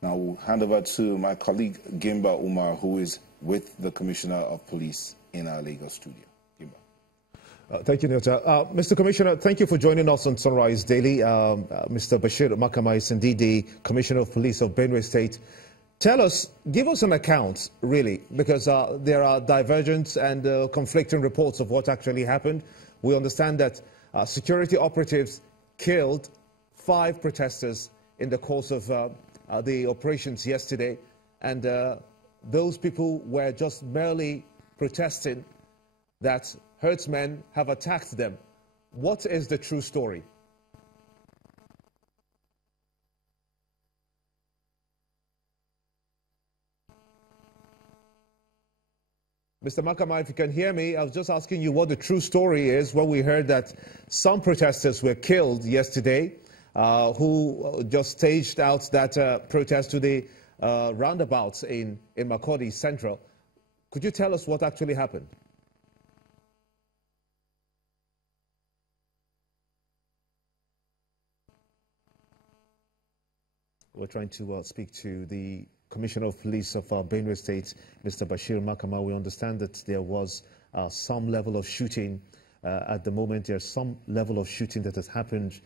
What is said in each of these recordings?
Now we'll hand over to my colleague Gimba Umar, who is with the Commissioner of Police in our Lagos studio. Gimba. Thank you, Nilta. Mr. Commissioner, thank you for joining us on Sunrise Daily. Mr. Bashir Makama is indeed the Commissioner of Police of Benue State. Give us an account, really, because there are divergent and conflicting reports of what actually happened. We understand that security operatives killed 5 protesters in the course of the operations yesterday, and those people were just merely protesting that herdsmen have attacked them. What is the true story? Mr. Makama, if you can hear me, I was just asking you what the true story is when we heard that some protesters were killed yesterday who just staged out that protest to the roundabouts in Makurdi Central. Could you tell us what actually happened? We're trying to speak to the Commissioner of Police of Benue State, Mr. Bashir Makama. We understand that there was some level of shooting at the moment. There's some level of shooting that has happened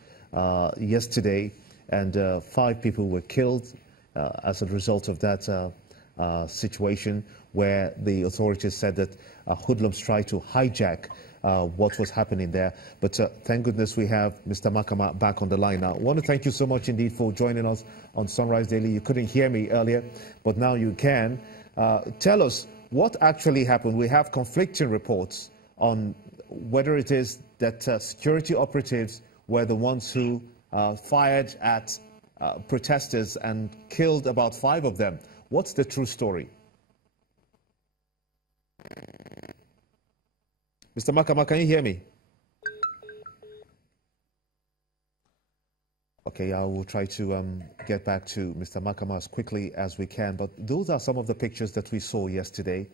yesterday, and 5 people were killed as a result of that situation, where the authorities said that hoodlums tried to hijack what was happening there. But thank goodness we have Mr. Makama back on the line now. I want to thank you so much indeed for joining us on Sunrise Daily. You couldn't hear me earlier, but now you can. Tell us what actually happened. We have conflicting reports on whether it is that security operatives were the ones who fired at protesters and killed about 5 of them. What's the true story? Mr. Makama, can you hear me? Okay, I will try to get back to Mr. Makama as quickly as we can. But those are some of the pictures that we saw yesterday.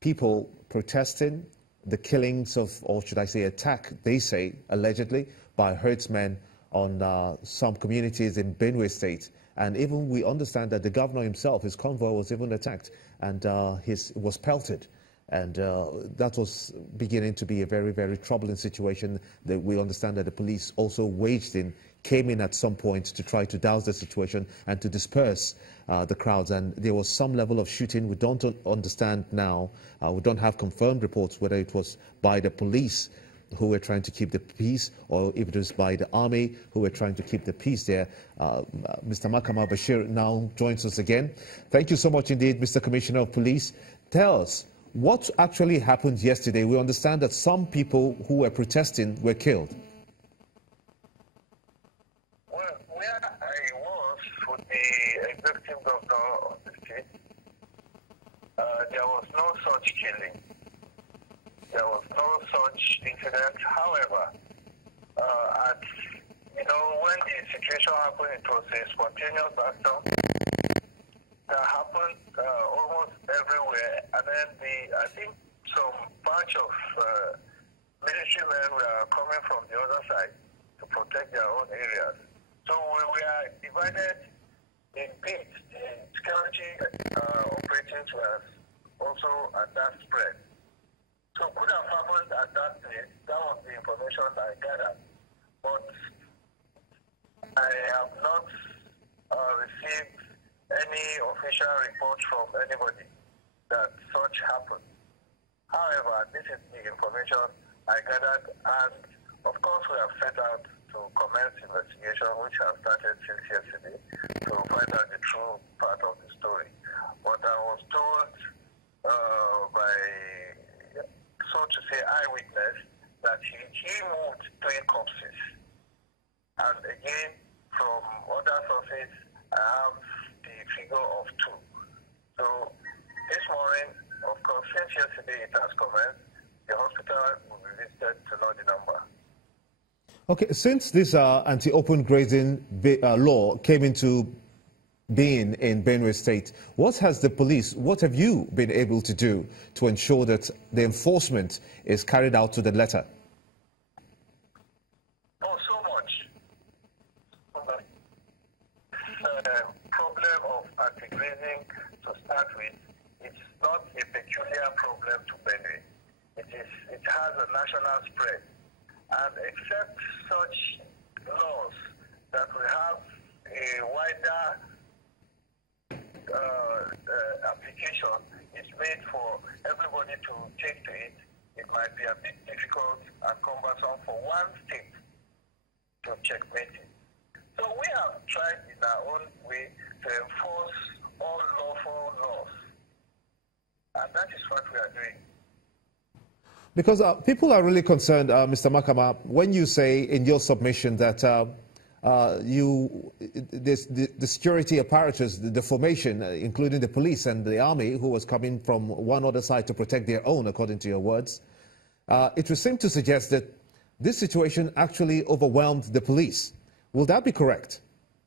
People protesting the killings of, or should I say attack, they say, allegedly, by herdsmen on some communities in Benue State. And even we understand that the governor himself, his convoy was even attacked and was pelted. And that was beginning to be a very, very troubling situation that we understand that the police also came in at some point to try to douse the situation and to disperse the crowds. And there was some level of shooting. We don't understand now. We don't have confirmed reports whether it was by the police who were trying to keep the peace, or if it was by the army who were trying to keep the peace there. Mr. Makama Bashir now joins us again. Thank you so much indeed, Mr. Commissioner of Police. Tell us, what actually happened yesterday? We understand that some people who were protesting were killed. Well, where I was with the executive governor of the state, there was no such killing. There was no such incident. However, when the situation happened, it was a spontaneous action that happened almost everywhere. And then I think some batch of military men were coming from the other side to protect their own areas. So we are divided in bits. The security operations were also at that spread. So could have happened at that place. That was the information I gathered. But I have not received any official report from anybody that such happened. However, this is the information I gathered, and of course we have set out to commence investigation, which has started since yesterday, to find out the true part of the story. But I was told by, so to say, eyewitness that he moved 3 corpses. And again, from other sources, I have the figure of 2. So this morning, of course, since yesterday it has commenced, the hospital will be visited to know the number. Okay, since this anti-open grazing law came into being in Benue State, what have you been able to do to ensure that the enforcement is carried out to the letter? Oh, so much. problem of anti-grazing, to start with, it's not a peculiar problem to Benue. It has a national spread. And except such laws that we have a wider application is made for everybody to take to it, it might be a bit difficult and cumbersome for one state to checkmate it. So we have tried in our own way to enforce all lawful laws. And that is what we are doing. Because people are really concerned, Mr. Makama, when you say in your submission that the security apparatus, the formation, including the police and the army, who was coming from one other side to protect their own, according to your words, it would seem to suggest that this situation actually overwhelmed the police. Will that be correct?